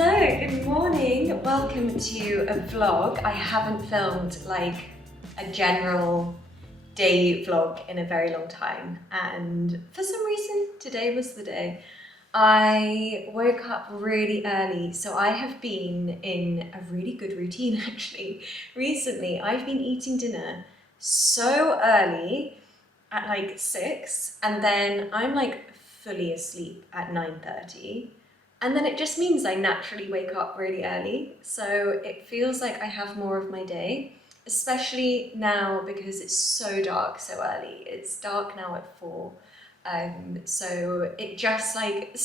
Hello, good morning. Welcome to a vlog. I haven't filmed like a general day vlog in a very long time, and for some reason today was the day. I woke up really early, so I have been in a really good routine actually. Recently, I've been eating dinner so early at like 6, and then I'm like fully asleep at 9:30. And then it just means I naturally wake up really early. So it feels like I have more of my day, especially now because it's so dark so early. It's dark now at 4. So it just like,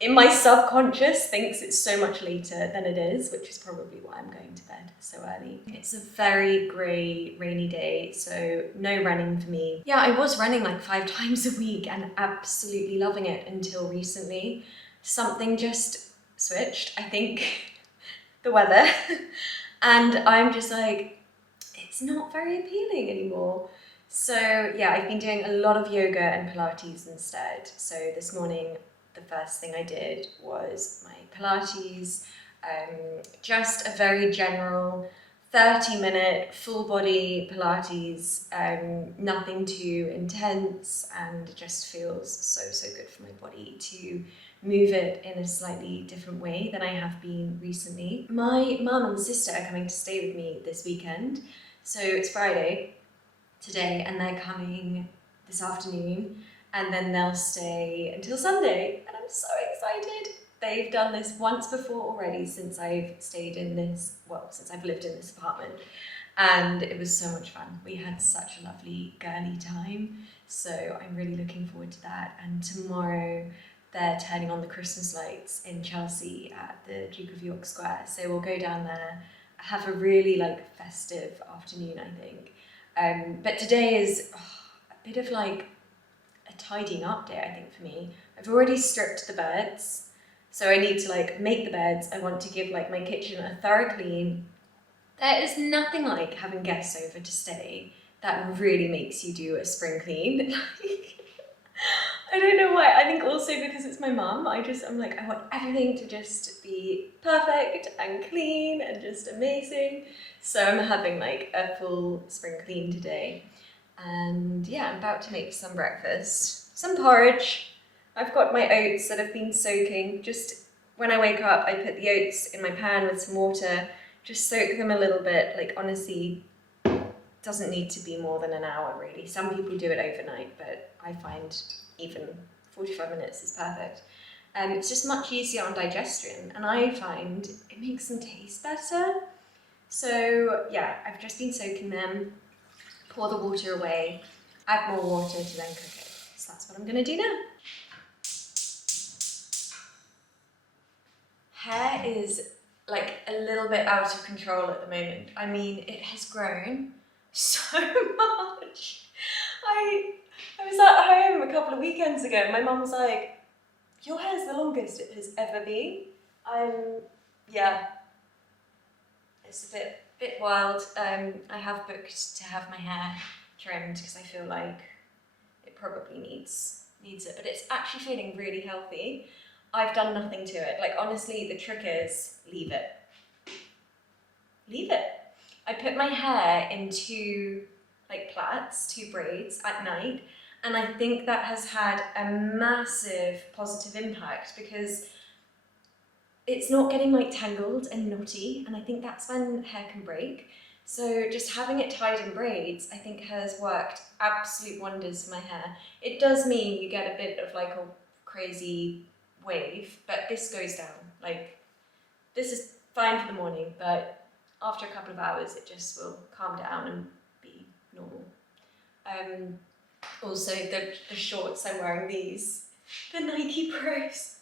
in my subconscious thinks it's so much later than it is, which is probably why I'm going to bed so early. It's a very grey, rainy day, so no running for me. Yeah, I was running like 5 times a week and absolutely loving it until recently. Something just switched, I think, the weather, and I'm just like, it's not very appealing anymore. So yeah, I've been doing a lot of yoga and Pilates instead. So this morning, the first thing I did was my Pilates, just a very general 30-minute full body Pilates, nothing too intense, and it just feels so good for my body to move it in a slightly different way than I have been recently. My mum and sister are coming to stay with me this weekend. So it's Friday today, and they're coming this afternoon, and then they'll stay until Sunday, and I'm so excited. They've done this once before already since I've stayed in this, well, since I've lived in this apartment, and it was so much fun. We had such a lovely girly time, so I'm really looking forward to that. And tomorrow they're turning on the Christmas lights in Chelsea at the Duke of York Square, so we'll go down there, have a really like festive afternoon, I think. But today is a bit of like a tidying up day, I think, for me. I've already stripped the beds, so I need to like make the beds. I want to give like my kitchen a thorough clean. There is nothing like having guests over to stay that really makes you do a spring clean. I don't know why. I think also because it's my mum, I'm like, I want everything to just be perfect and clean and just amazing. So I'm having like a full spring clean today. And yeah, I'm about to make some breakfast. Some porridge. I've got my oats that have been soaking. Just when I wake up, I put the oats in my pan with some water, just soak them a little bit. Like honestly, doesn't need to be more than an hour really. Some people do it overnight, but I find even 45 minutes is perfect. It's just much easier on digestion, and I find it makes them taste better. So yeah, I've just been soaking them, pour the water away, add more water to then cook it. So that's what I'm gonna do now. Hair is like a little bit out of control at the moment. I mean, it has grown so much. I was at home a couple of weekends ago and my mum was like, your hair's the longest it has ever been. Yeah, it's a bit wild. I have booked to have my hair trimmed because I feel like it probably needs it, but it's actually feeling really healthy. I've done nothing to it. Like honestly, the trick is leave it. Leave it. I put my hair in 2 like plaits, 2 braids at night, and I think that has had a massive positive impact because it's not getting like tangled and knotty, and I think that's when hair can break. So just having it tied in braids, I think has worked absolute wonders for my hair. It does mean you get a bit of like a crazy wave, but this goes down. Like, this is fine for the morning, but after a couple of hours, it just will calm down and be normal. Also, the shorts I'm wearing, these, the Nike Pros.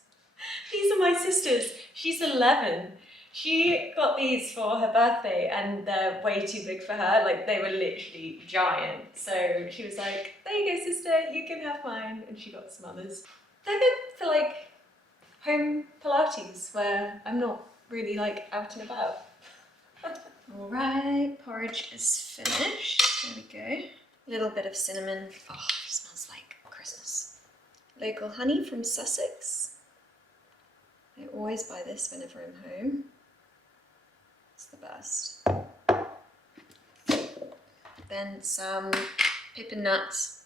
These are my sister's. She's 11. She got these for her birthday and they're way too big for her. Like, they were literally giant. So she was like, there you go, sister, you can have mine. And she got some others. They're good for like home Pilates where I'm not really like out and about. All right, porridge is finished. There we go. A little bit of cinnamon. Oh, it smells like Christmas. Local honey from Sussex. I always buy this whenever I'm home. It's the best. Then some pippin nuts.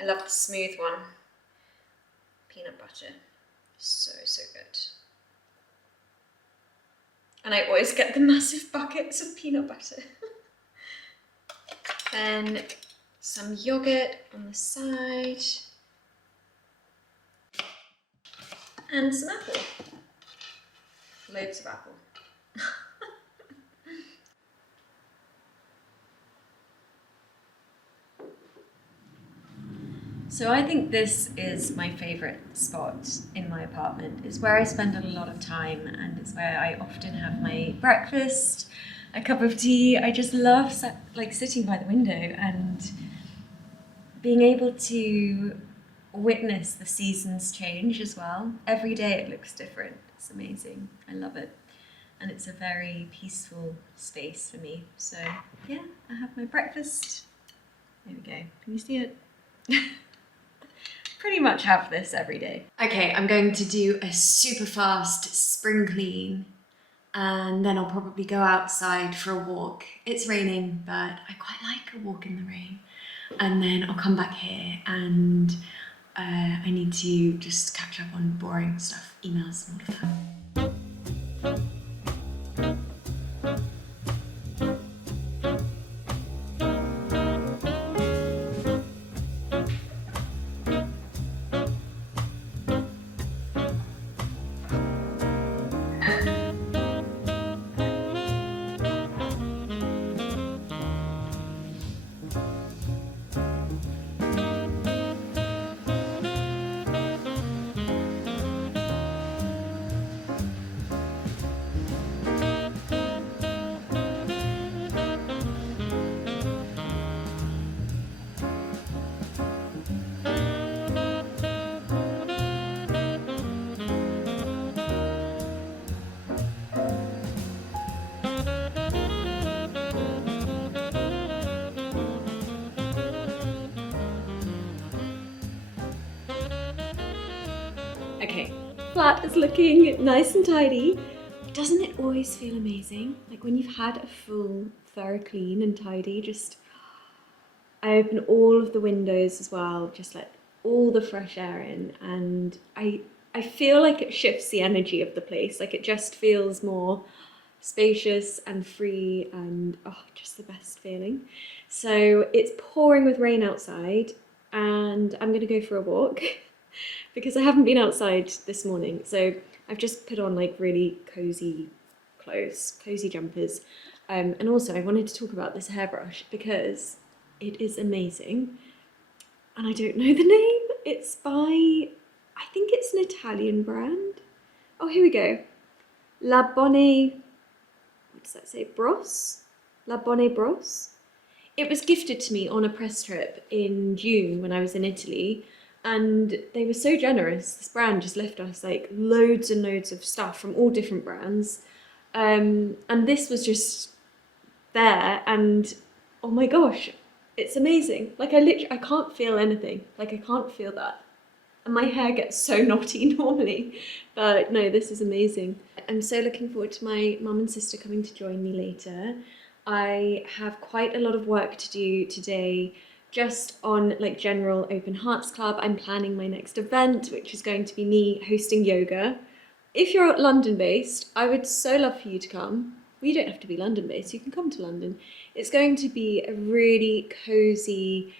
I love the smooth one. Peanut butter. So, so good. And I always get the massive buckets of peanut butter. Then some yogurt on the side. And some apple. Loads of apple. So I think this is my favourite spot in my apartment. It's where I spend a lot of time, and it's where I often have my breakfast, a cup of tea. I just love sitting by the window and being able to witness the seasons change as well. Every day it looks different. It's amazing. I love it. And it's a very peaceful space for me. So yeah, I have my breakfast. There we go. Can you see it? Pretty much have this every day. Okay, I'm going to do a super fast spring clean, and then I'll probably go outside for a walk. It's raining, but I quite like a walk in the rain. And then I'll come back here and I need to just catch up on boring stuff, emails and all of that. Okay, flat is looking nice and tidy. Doesn't it always feel amazing? Like when you've had a full thorough clean and tidy, I open all of the windows as well, just let all the fresh air in, and I feel like it shifts the energy of the place. Like it just feels more spacious and free, and just the best feeling. So it's pouring with rain outside, and I'm gonna go for a walk because I haven't been outside this morning. So I've just put on like really cozy clothes, cozy jumpers. And also I wanted to talk about this hairbrush because it is amazing. And I don't know the name. It's by, I think it's an Italian brand. Oh, here we go. La Bonne, what does that say? Bros? La Bonne Bros? It was gifted to me on a press trip in June when I was in Italy. And they were so generous. This brand just left us like loads and loads of stuff from all different brands. And this was just there, and oh my gosh, it's amazing. Like I can't feel anything. Like I can't feel that. And my hair gets so knotty normally, but no, this is amazing. I'm so looking forward to my mum and sister coming to join me later. I have quite a lot of work to do today just on like general Open Hearts Club. I'm planning my next event, which is going to be me hosting yoga. If you're London based, I would so love for you to come. Well, you don't have to be London based, you can come to London. It's going to be a really cozy,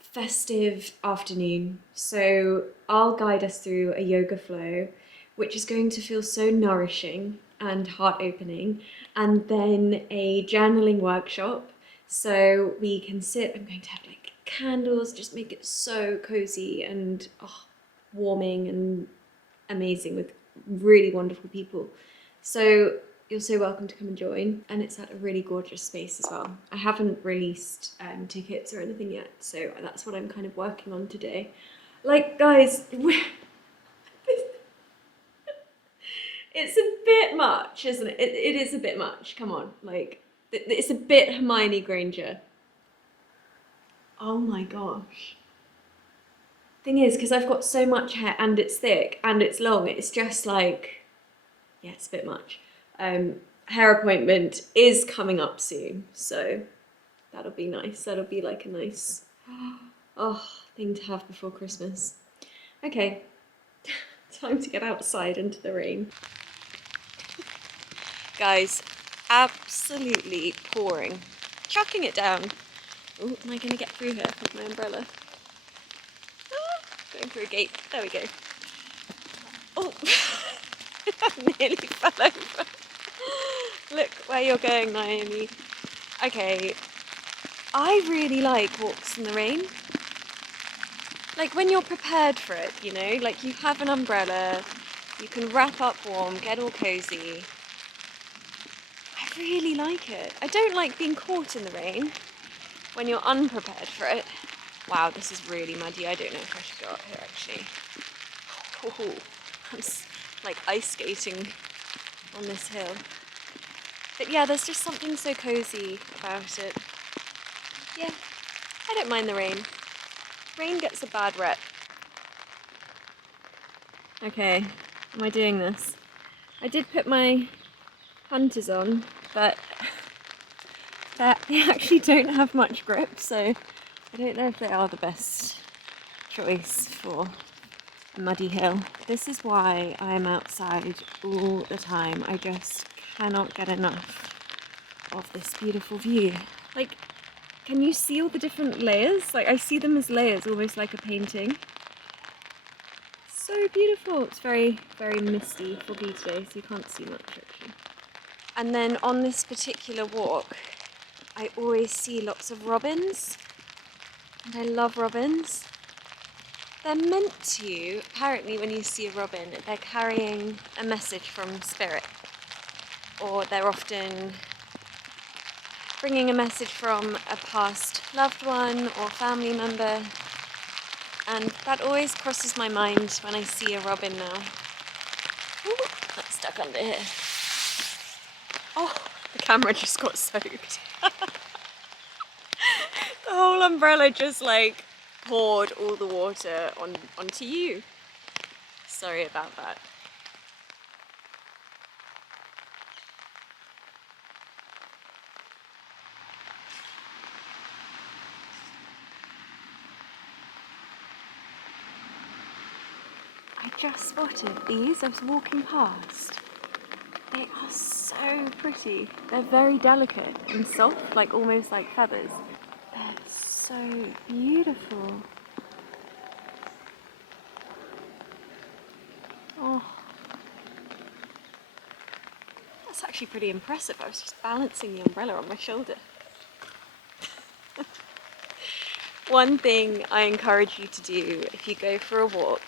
festive afternoon. So I'll guide us through a yoga flow, which is going to feel so nourishing and heart opening. And then a journaling workshop. So we can sit, I'm going to have like candles, just make it so cozy and warming and amazing with really wonderful people. So you're so welcome to come and join, and it's at a really gorgeous space as well. I haven't released tickets or anything yet, so that's what I'm kind of working on today. Like, guys, it's a bit much, isn't it? It is a bit much, come on. Like, it's a bit Hermione Granger. Oh my gosh. Thing is, because I've got so much hair and it's thick and it's long, it's just like, yeah, it's a bit much. Hair appointment is coming up soon, so that'll be nice. That'll be like a nice thing to have before Christmas. Okay, time to get outside into the rain. Guys, absolutely pouring. Chucking it down. Oh, am I going to get through here with my umbrella? Going through a gate. There we go. Oh, I nearly fell over. Look where you're going, Niomi. Okay, I really like walks in the rain. Like when you're prepared for it, you know, like you have an umbrella, you can wrap up warm, get all cozy. I really like it. I don't like being caught in the rain when you're unprepared for it. Wow, this is really muddy. I don't know if I should go up here actually. Oh, I'm like ice skating on this hill. But yeah, there's just something so cozy about it. Yeah, I don't mind the rain. Rain gets a bad rep. Okay, am I doing this? I did put my hunters on, but they actually don't have much grip, so I don't know if they are the best choice for a muddy hill. This is why I'm outside all the time. I just cannot get enough of this beautiful view. Like, can you see all the different layers? Like, I see them as layers, almost like a painting. So beautiful. It's very, very misty, foggy today, so you can't see much actually. And then on this particular walk, I always see lots of robins, and I love robins. They're meant to, apparently when you see a robin, they're carrying a message from spirit, or they're often bringing a message from a past loved one or family member, and that always crosses my mind when I see a robin now. Ooh, that's stuck under here. Oh, the camera just got soaked. The whole umbrella just like poured all the water onto you. Sorry about that. I just spotted these. I was walking past. They are so pretty. They're very delicate and soft, like almost like feathers. They're so beautiful. Oh, that's actually pretty impressive. I was just balancing the umbrella on my shoulder. One thing I encourage you to do if you go for a walk,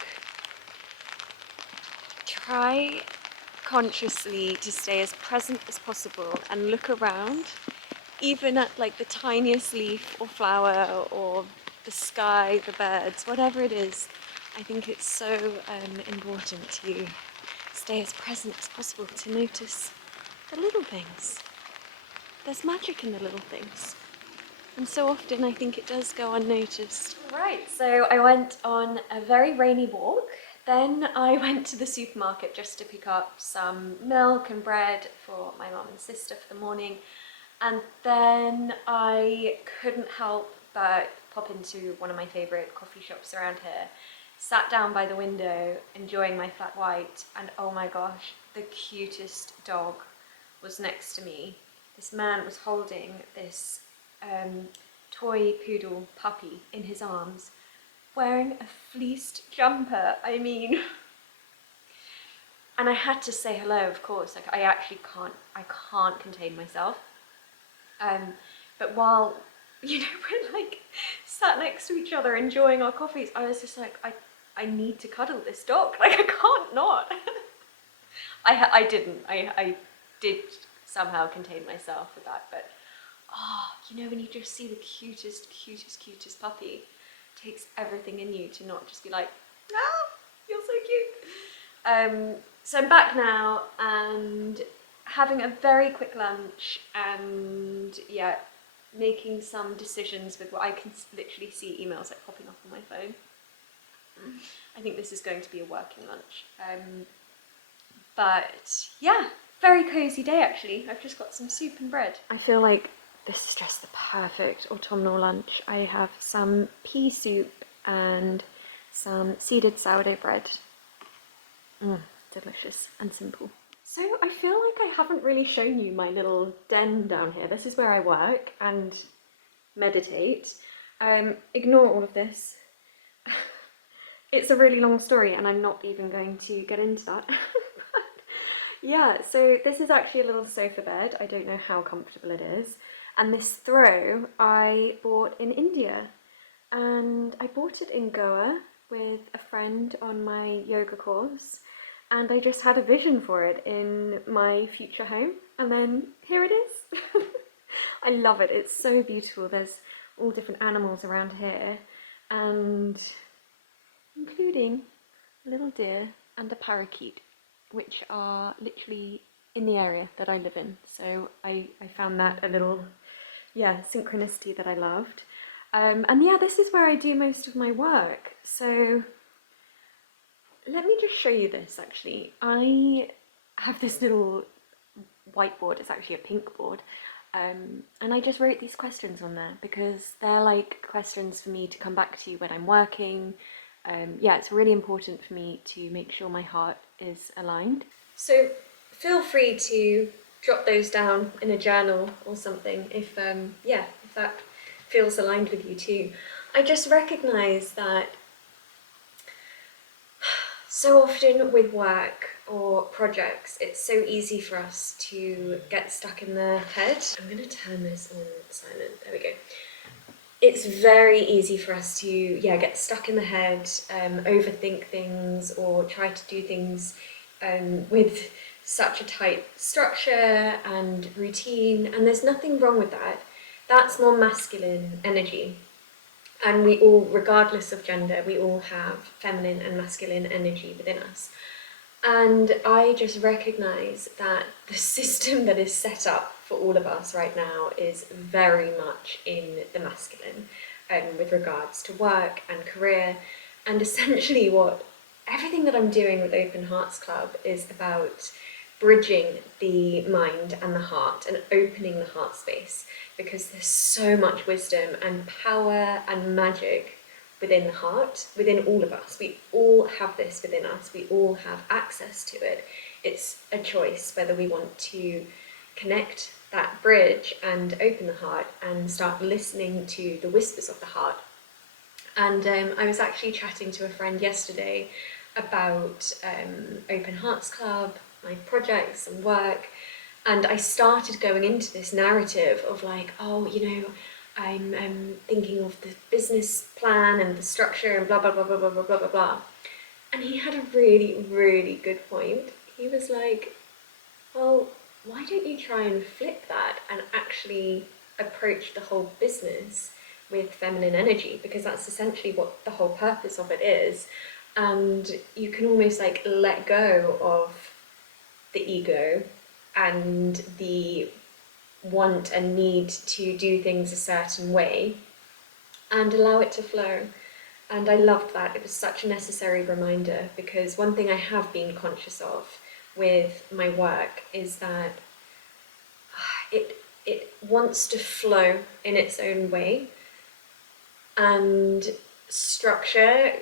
try consciously to stay as present as possible and look around, even at like the tiniest leaf or flower or the sky, the birds, whatever it is. I think it's so important to stay as present as possible, to notice the little things. There's magic in the little things. And so often I think it does go unnoticed. Right, so I went on a very rainy walk. Then I went to the supermarket just to pick up some milk and bread for my mum and sister for the morning. And then I couldn't help but pop into one of my favourite coffee shops around here. Sat down by the window, enjoying my flat white, and oh my gosh, the cutest dog was next to me. This man was holding this toy poodle puppy in his arms, wearing a fleeced jumper. I mean, and I had to say hello, of course. Like I can't contain myself. But while, you know, we're like sat next to each other enjoying our coffees, I was just like, I need to cuddle this dog. Like I can't not. I didn't. I did somehow contain myself with that, but you know, when you just see the cutest puppy, it takes everything in you to not just be like, oh, you're so cute. So I'm back now and having a very quick lunch and yeah, making some decisions with what I can literally see emails like popping up on my phone. I think this is going to be a working lunch. But yeah, very cozy day actually. I've just got some soup and bread. I feel like this is just the perfect autumnal lunch. I have some pea soup and some seeded sourdough bread. Delicious and simple. So I feel like I haven't really shown you my little den down here. This is where I work and meditate. Ignore all of this. It's a really long story and I'm not even going to get into that. Yeah, so this is actually a little sofa bed. I don't know how comfortable it is. And this throw I bought in India. And I bought it in Goa with a friend on my yoga course. And I just had a vision for it in my future home. And then here it is. I love it. It's so beautiful. There's all different animals around here. And including a little deer and a parakeet, which are literally in the area that I live in. So I found that a little, yeah, synchronicity that I loved. And yeah, this is where I do most of my work. So let me just show you this actually. I have this little whiteboard, it's actually a pink board. And I just wrote these questions on there because they're like questions for me to come back to when I'm working. Yeah, it's really important for me to make sure my heart is aligned. So feel free to jot those down in a journal or something if yeah, if that feels aligned with you too. I just recognise that so often with work or projects, it's so easy for us to get stuck in the head. I'm going to turn this on silent. There we go. It's very easy for us to, yeah, get stuck in the head, overthink things or try to do things with such a tight structure and routine, and there's nothing wrong with that. That's more masculine energy. And we all, regardless of gender, we all have feminine and masculine energy within us. And I just recognise that the system that is set up for all of us right now is very much in the masculine, with regards to work and career. And essentially what everything that I'm doing with Open Hearts Club is about bridging the mind and the heart and opening the heart space, because there's so much wisdom and power and magic within the heart, within all of us. We all have this within us. We all have access to it. It's a choice whether we want to connect that bridge and open the heart and start listening to the whispers of the heart. And I was actually chatting to a friend yesterday about Open Hearts Club, my projects and work, and I started going into this narrative of like, oh, you know, I'm thinking of the business plan and the structure and blah, blah, blah, blah, blah, blah, blah, blah, blah. And he had a really, really good point. He was like, well, why don't you try and flip that and actually approach the whole business with feminine energy? Because that's essentially what the whole purpose of it is. And you can almost like let go of the ego and the want and need to do things a certain way and allow it to flow. And I loved that. It was such a necessary reminder, because one thing I have been conscious of with my work is that it wants to flow in its own way, and structure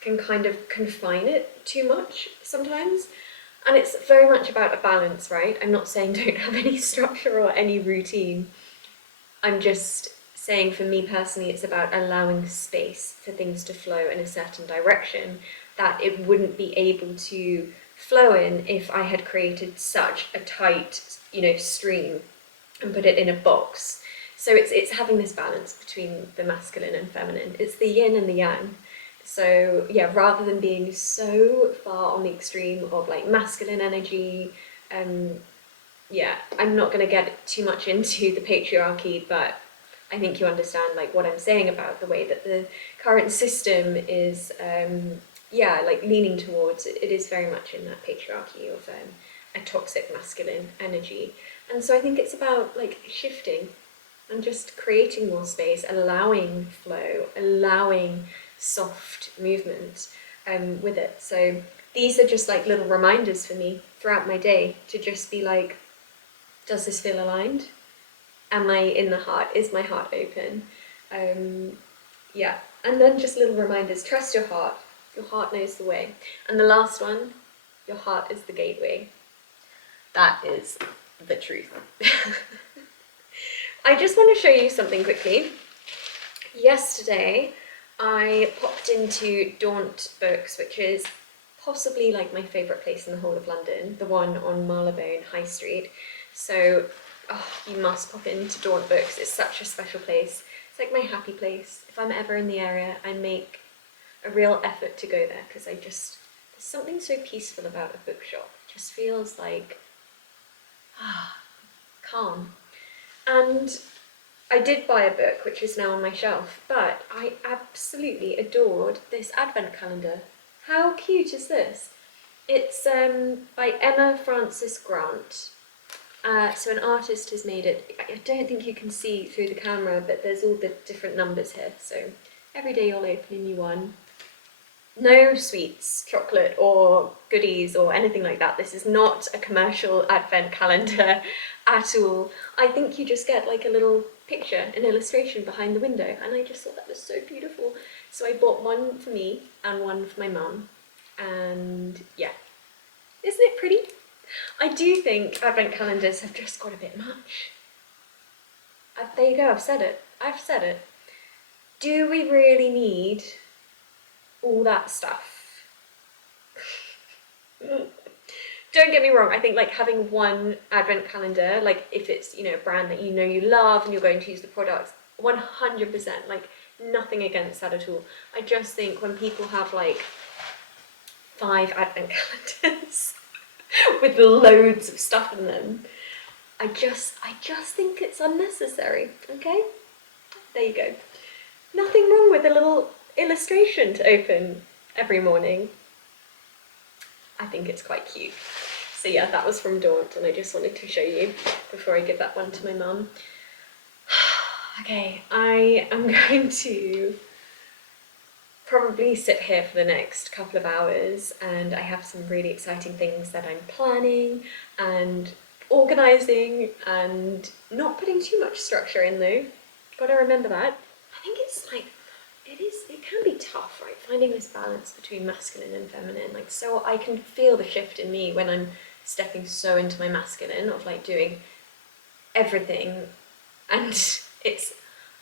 can kind of confine it too much sometimes. And it's very much about a balance, right? I'm not saying don't have any structure or any routine. I'm just saying for me personally, it's about allowing space for things to flow in a certain direction that it wouldn't be able to flow in if I had created such a tight, you know, stream and put it in a box. So it's having this balance between the masculine and feminine. It's the yin and the yang. So yeah, rather than being so far on the extreme of like masculine energy, yeah, I'm not going to get too much into the patriarchy, but I think you understand like what I'm saying about the way that the current system is, yeah, like leaning towards it. It is very much in that patriarchy of a toxic masculine energy. And so I think it's about like shifting and just creating more space, allowing flow, allowing soft movement with it. So these are just like little reminders for me throughout my day to just be like, does this feel aligned? Am I in the heart? Is my heart open? Yeah, and then just little reminders, trust your heart. Your heart knows the way. And the last one, your heart is the gateway. That is the truth. I just want to show you something quickly. Yesterday, I popped into Daunt Books, which is possibly like my favourite place in the whole of London, the one on Marylebone High Street. So you must pop into Daunt Books. It's such a special place. It's like my happy place. If I'm ever in the area, I make a real effort to go there because there's something so peaceful about a bookshop. It just feels like calm. And I did buy a book, which is now on my shelf, but I absolutely adored this advent calendar. How cute is this? It's by Emma Frances Grant. So an artist has made it. I don't think you can see through the camera, but there's all the different numbers here. So every day you'll open a new one. No sweets, chocolate or goodies or anything like that. This is not a commercial advent calendar at all. I think you just get like a little picture, an illustration behind the window, and I just thought that was so beautiful. So I bought one for me and one for my mum, and yeah, isn't it pretty? I do think advent calendars have just got a bit much. There you go, I've said it. Do we really need all that stuff? Don't get me wrong, I think like having one advent calendar, like if it's, you know, a brand that you love and you're going to use the products, 100%, like nothing against that at all. I just think when people have like 5 advent calendars with loads of stuff in them, I just think it's unnecessary, okay? There you go. Nothing wrong with a little illustration to open every morning. I think it's quite cute. So yeah, that was from Daunt, and I just wanted to show you before I give that one to my mum. Okay, I am going to probably sit here for the next couple of hours, and I have some really exciting things that I'm planning and organising and not putting too much structure in though. Gotta remember that. I think it's like, it can be tough, right? Finding this balance between masculine and feminine. Like, so I can feel the shift in me when I'm stepping so into my masculine of like doing everything, and it's,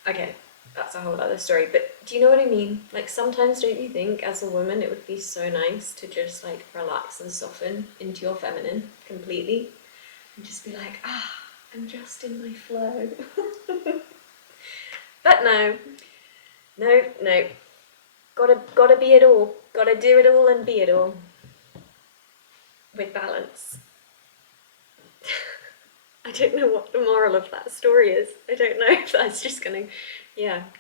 okay, that's a whole other story, but do you know what I mean? Like sometimes don't you think as a woman it would be so nice to just like relax and soften into your feminine completely and just be like, I'm just in my flow. But no, gotta be it all, gotta do it all and be it all with balance. I don't know what the moral of that story is. I don't know if that's just gonna,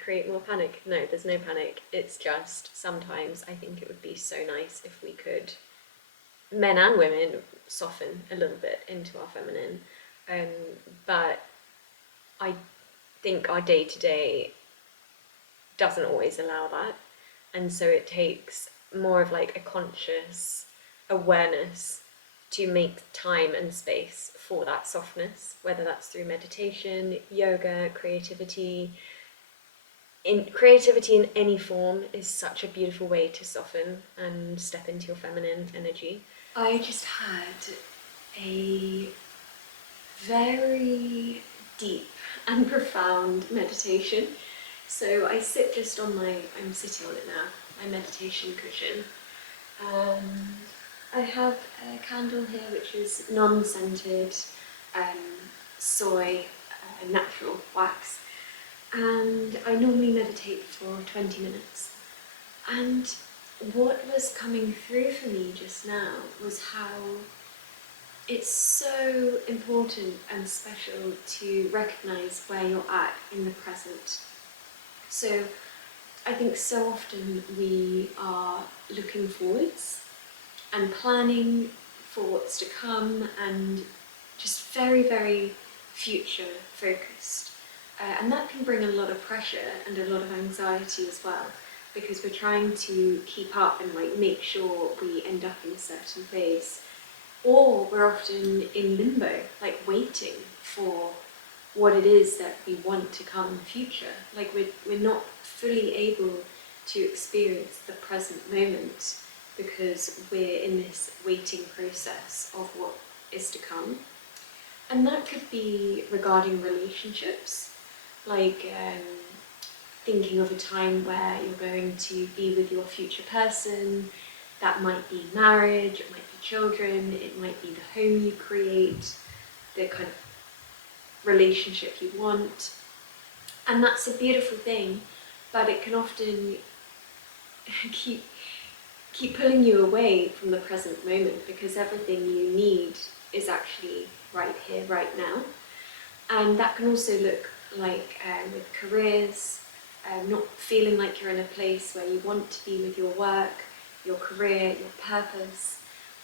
create more panic. No, there's no panic. It's just sometimes I think it would be so nice if we could, men and women, soften a little bit into our feminine. But I think our day-to-day doesn't always allow that. And so it takes more of like a conscious awareness to make time and space for that softness, whether that's through meditation, yoga, creativity. Creativity in any form is such a beautiful way to soften and step into your feminine energy. I just had a very deep and profound meditation. So I sit just on I'm sitting on it now, my meditation cushion. I have a candle here which is non-scented, soy, natural wax, and I normally meditate for 20 minutes. And what was coming through for me just now was how it's so important and special to recognise where you're at in the present. So I think so often we are looking forwards and planning for what's to come and just very, very future focused. And that can bring a lot of pressure and a lot of anxiety as well. because we're trying to keep up and like make sure we end up in a certain place, or we're often in limbo, like waiting for what it is that we want to come in the future. Like we're not fully able to experience the present moment because we're in this waiting process of what is to come. And that could be regarding relationships, like thinking of a time where you're going to be with your future person. That might be marriage, it might be children, it might be the home you create, the kind of relationship you want. And that's a beautiful thing, but it can often keep pulling you away from the present moment, because everything you need is actually right here, right now. And that can also look like with careers, not feeling like you're in a place where you want to be with your work, your career, your purpose.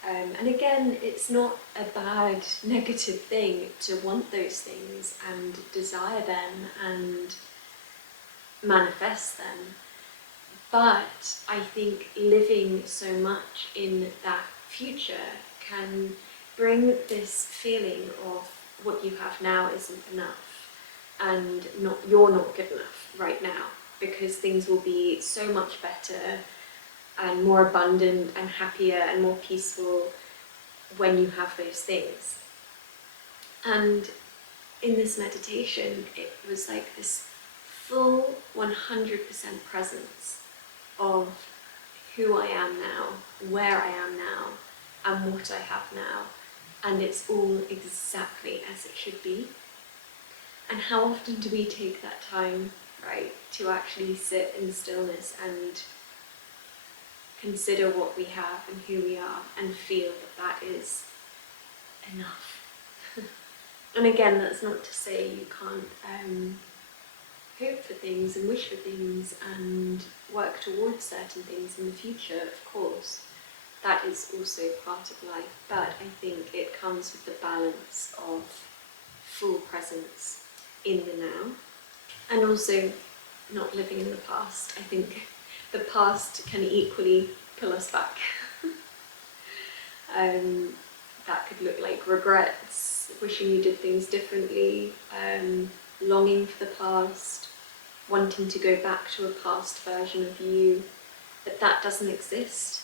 And again, it's not a bad, negative thing to want those things and desire them and manifest them. But I think living so much in that future can bring this feeling of what you have now isn't enough, and you're not good enough right now, because things will be so much better and more abundant and happier and more peaceful when you have those things. And in this meditation, it was like this full 100% presence of who I am now, where I am now, and what I have now. And it's all exactly as it should be. And how often do we take that time, right, to actually sit in stillness and consider what we have and who we are and feel that that is enough? And again, that's not to say you can't hope for things and wish for things and work towards certain things in the future, of course. That is also part of life, but I think it comes with the balance of full presence in the now, and also not living in the past. I think the past can equally pull us back. That could look like regrets, wishing you did things differently, longing for the past, wanting to go back to a past version of you, but that doesn't exist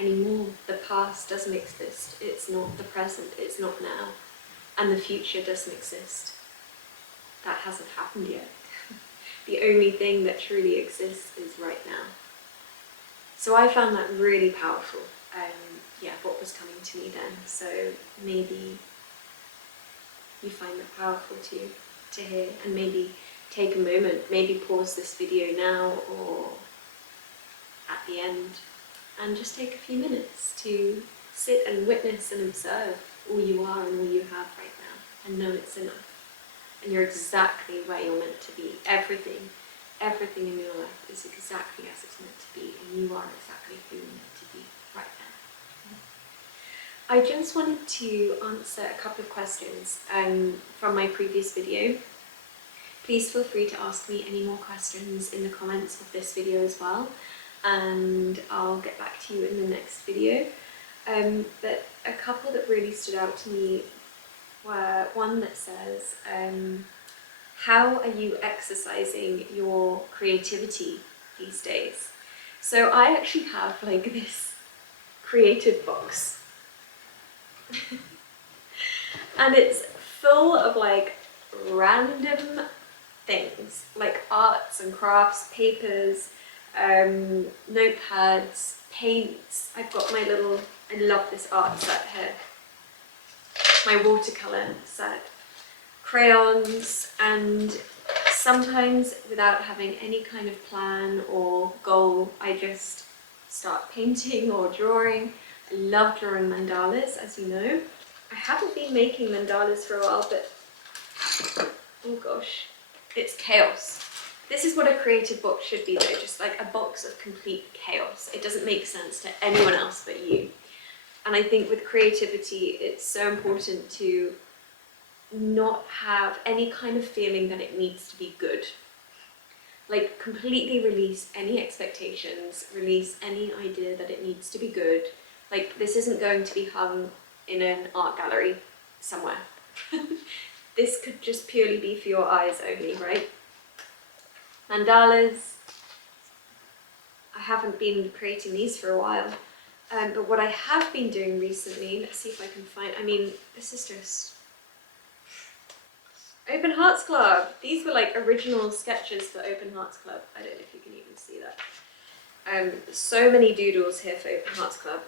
anymore. The past doesn't exist. It's not the present, it's not now, and the future doesn't exist. That hasn't happened yet. The only thing that truly exists is right now. So I found that really powerful. What was coming to me then. So maybe you find that powerful too, to hear, and maybe take a moment, maybe pause this video now or at the end, and just take a few minutes to sit and witness and observe all you are and all you have right now, and know it's enough. And you're exactly where you're meant to be. Everything in your life is exactly as it's meant to be, and you are exactly who you're meant to be right now. I just wanted to answer a couple of questions from my previous video. Please feel free to ask me any more questions in the comments of this video as well, and I'll get back to you in the next video. But a couple that really stood out to me were one that says, how are you exercising your creativity these days? So I actually have like this creative box. And it's full of like random things, like arts and crafts, papers, notepads, paints. I've got my little, I love this art set here, my watercolour set, crayons, and sometimes without having any kind of plan or goal, I just start painting or drawing. I love drawing mandalas, as you know. I haven't been making mandalas for a while, but oh gosh, it's chaos. This is what a creative box should be though, just like a box of complete chaos. It doesn't make sense to anyone else but you. And I think with creativity, it's so important to not have any kind of feeling that it needs to be good. Like, completely release any expectations, release any idea that it needs to be good. Like, this isn't going to be hung in an art gallery somewhere. This could just purely be for your eyes only, right? Mandalas, I haven't been creating these for a while, but what I have been doing recently, let's see if I can find, I mean, this is just Open Hearts Club. These were like original sketches for Open Hearts Club. I don't know if you can even see that. So many doodles here for Open Hearts Club.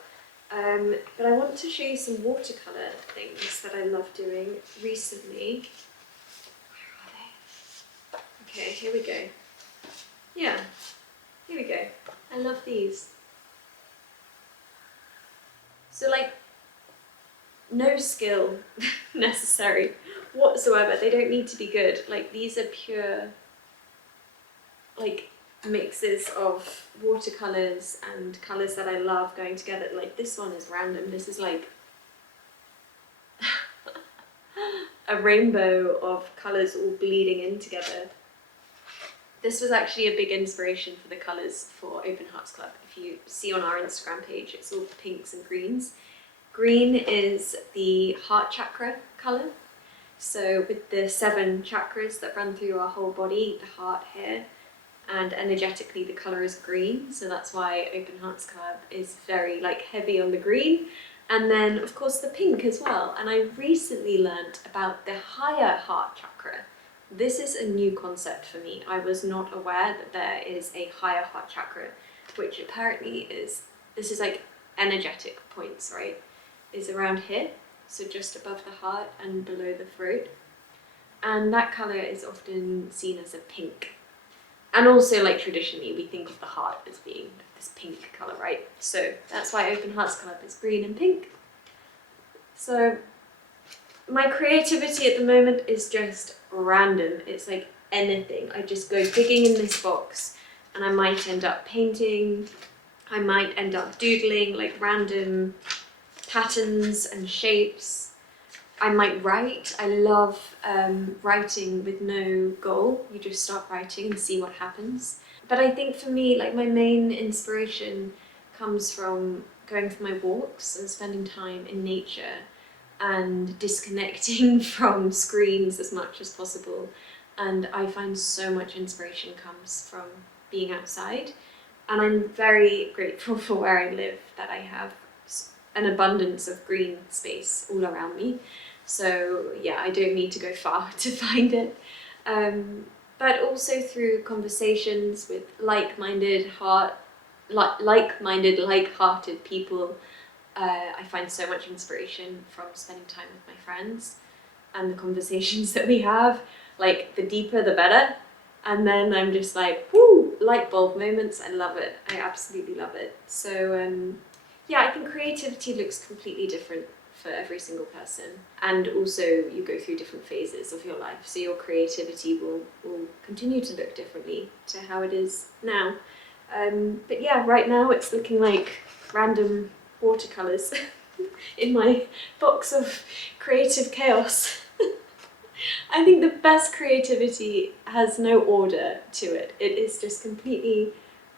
But I want to show you some watercolour things that I love doing recently. Where are they? Okay, here we go. Yeah, here we go. I love these. So like, no skill necessary whatsoever. They don't need to be good. Like, these are pure, like, mixes of watercolours and colours that I love going together. Like, this one is random. This is like a rainbow of colours all bleeding in together. This was actually a big inspiration for the colours for Open Hearts Club. If you see on our Instagram page, it's all pinks and greens. Green is the heart chakra colour. So with the 7 chakras that run through our whole body, the heart here, and energetically the colour is green. So that's why Open Hearts Club is very like heavy on the green. And then of course the pink as well. And I recently learnt about the higher heart chakra. This is a new concept for me. I was not aware that there is a higher heart chakra, which apparently is, this is like energetic points, right? Is around here, so just above the heart and below the throat. And that colour is often seen as a pink. And also, like, traditionally we think of the heart as being this pink colour, right? So that's why Open Hearts Club is green and pink. So my creativity at the moment is just random. It's like anything. I just go digging in this box and I might end up painting, I might end up doodling like random patterns and shapes. I might write. I love writing with no goal. You just start writing and see what happens. But I think for me, like, my main inspiration comes from going for my walks and spending time in nature and disconnecting from screens as much as possible. And I find so much inspiration comes from being outside. And I'm very grateful for where I live, that I have an abundance of green space all around me. So yeah, I don't need to go far to find it. But also through conversations with like-minded, like-hearted people, I find so much inspiration from spending time with my friends and the conversations that we have. Like, the deeper the better. And then I'm just like, whoo, light bulb moments. I love it. I absolutely love it. So yeah, I think creativity looks completely different for every single person. And also you go through different phases of your life. So your creativity will continue to look differently to how it is now. But yeah, right now it's looking like random watercolours in my box of creative chaos. I think the best creativity has no order to it. It is just completely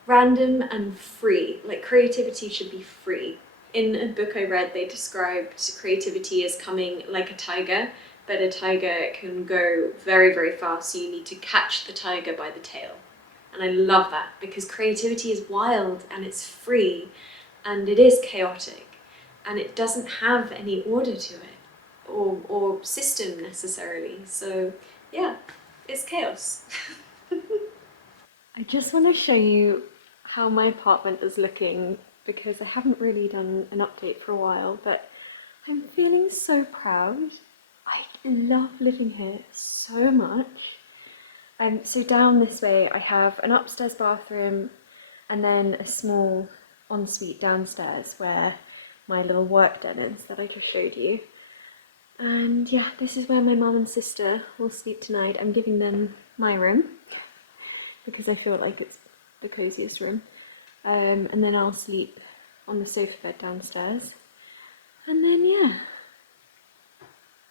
random and free. Like, creativity should be free. In a book I read, they described creativity as coming like a tiger, but a tiger can go very, very fast, so you need to catch the tiger by the tail. And I love that, because creativity is wild and it's free and it is chaotic and it doesn't have any order to it or system necessarily. So yeah, it's chaos. I just want to show you how my apartment is looking, because I haven't really done an update for a while, but I'm feeling so proud. I love living here so much. So down this way I have an upstairs bathroom and then a small ensuite downstairs where my little work den is that I just showed you. And yeah, this is where my mum and sister will sleep tonight. I'm giving them my room because I feel like it's the coziest room. And then I'll sleep on the sofa bed downstairs. And then yeah,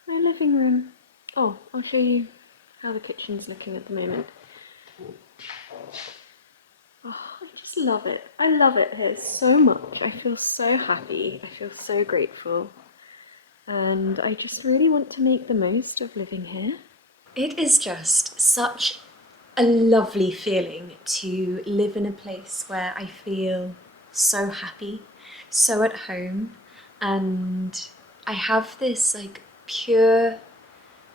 my living room. Oh, I'll show you how the kitchen's looking at the moment. Oh, I just love it. I love it here so much. I feel so happy. I feel so grateful. And I just really want to make the most of living here. It is just such a lovely feeling to live in a place where I feel so happy, so at home, and I have this like pure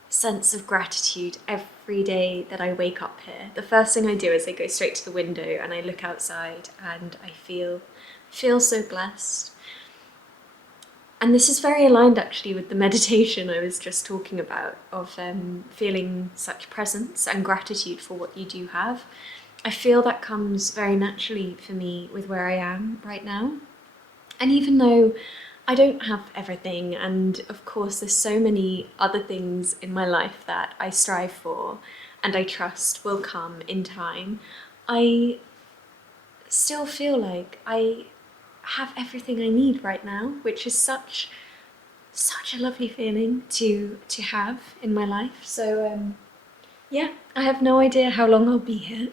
sense of gratitude every day that I wake up here. The first thing I do is I go straight to the window and I look outside and I feel so blessed. And this is very aligned actually with the meditation I was just talking about of feeling such presence and gratitude for what you do have. I feel that comes very naturally for me with where I am right now. And even though I don't have everything, and of course there's so many other things in my life that I strive for and I trust will come in time, I still feel like I have everything I need right now, which is such a lovely feeling to have in my life. So yeah, I have no idea how long I'll be here.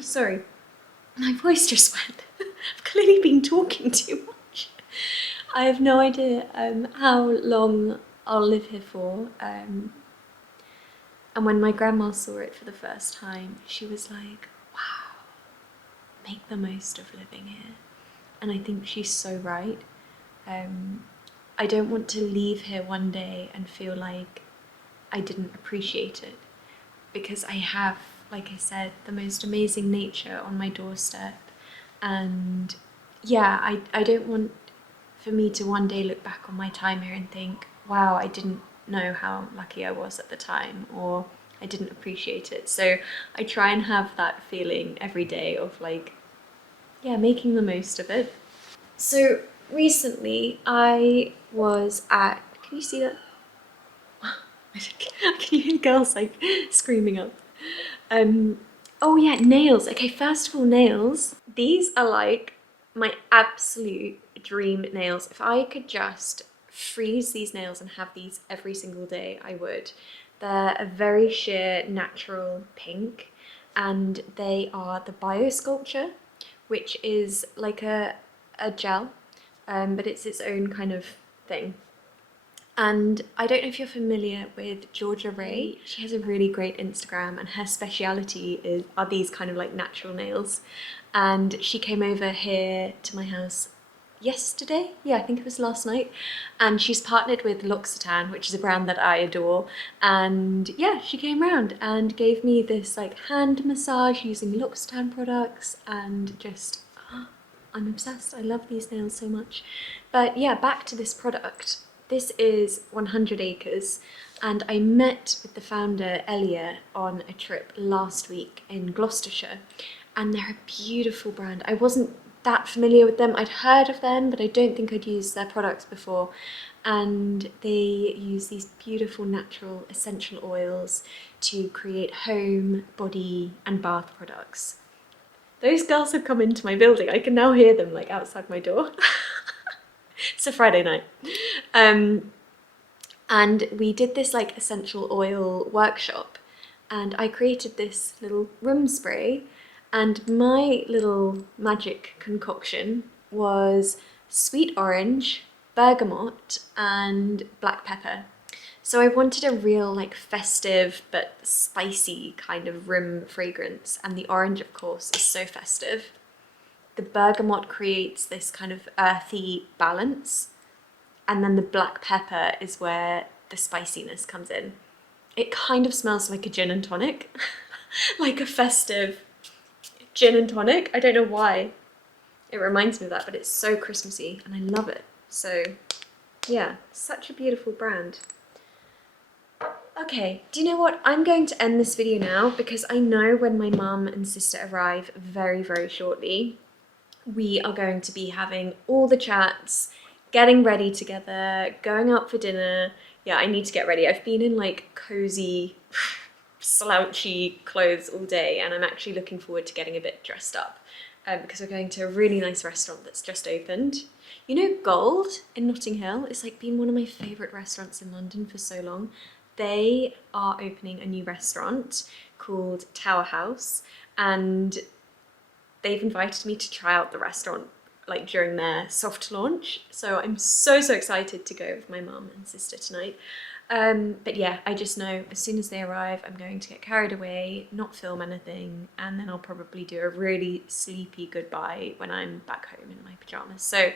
Sorry, my voice just went. I've clearly been talking too much. I have no idea how long I'll live here for. And when my grandma saw it for the first time, she was like, wow, make the most of living here. And I think she's so right. I don't want to leave here one day and feel like I didn't appreciate it, because I have, like I said, the most amazing nature on my doorstep. And yeah, I don't want for me to one day look back on my time here and think, wow, I didn't know how lucky I was at the time, or I didn't appreciate it. So I try and have that feeling every day of like, yeah, making the most of it. So recently I was at, can you see that? I can hear girls like screaming up. Oh yeah, nails. Okay, first of all, nails. These are like my absolute dream nails. If I could just freeze these nails and have these every single day, I would. They're a very sheer natural pink, and they are the Biosculpture, which is like a gel, but it's its own kind of thing. And I don't know if you're familiar with Georgia Ray. She has a really great Instagram, and her speciality are these kind of like natural nails. And she came over here to my house yesterday. Yeah, I think it was last night. And she's partnered with L'Occitane, which is a brand that I adore. And yeah, she came around and gave me this like hand massage using L'Occitane products, and just I'm obsessed. I love these nails so much. But yeah, back to this product. This is 100 Acres, and I met with the founder Elia on a trip last week in Gloucestershire, and they're a beautiful brand. I wasn't that familiar with them. I'd heard of them, but I don't think I'd used their products before. And they use these beautiful natural essential oils to create home, body, and bath products. Those girls have come into my building. I can now hear them like outside my door. It's a Friday night. And we did this like essential oil workshop, and I created this little room spray, and my little magic concoction was sweet orange, bergamot, and black pepper. So I wanted a real like festive but spicy kind of room fragrance, and the orange of course is so festive. The bergamot creates this kind of earthy balance, and then the black pepper is where the spiciness comes in. It kind of smells like a gin and tonic, like a festive gin and tonic. I don't know why it reminds me of that, but it's so Christmassy and I love it. So yeah, such a beautiful brand. Okay, do you know what? I'm going to end this video now because I know when my mum and sister arrive very, very shortly, we are going to be having all the chats, getting ready together, going out for dinner. Yeah, I need to get ready. I've been in like cozy, slouchy clothes all day, and I'm actually looking forward to getting a bit dressed up because we're going to a really nice restaurant that's just opened. You know, Gold in Notting Hill is like been one of my favourite restaurants in London for so long. They are opening a new restaurant called Tower House, and they've invited me to try out the restaurant like during their soft launch. So I'm so excited to go with my mum and sister tonight. But yeah, I just know as soon as they arrive, I'm going to get carried away, not film anything, and then I'll probably do a really sleepy goodbye when I'm back home in my pajamas. So I'm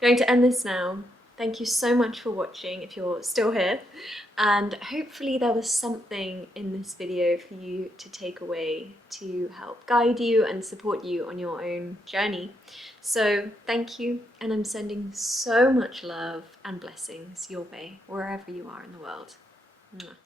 going to end this now. Thank you so much for watching if you're still here, and hopefully there was something in this video for you to take away to help guide you and support you on your own journey. So thank you, and I'm sending so much love and blessings your way wherever you are in the world. Mwah.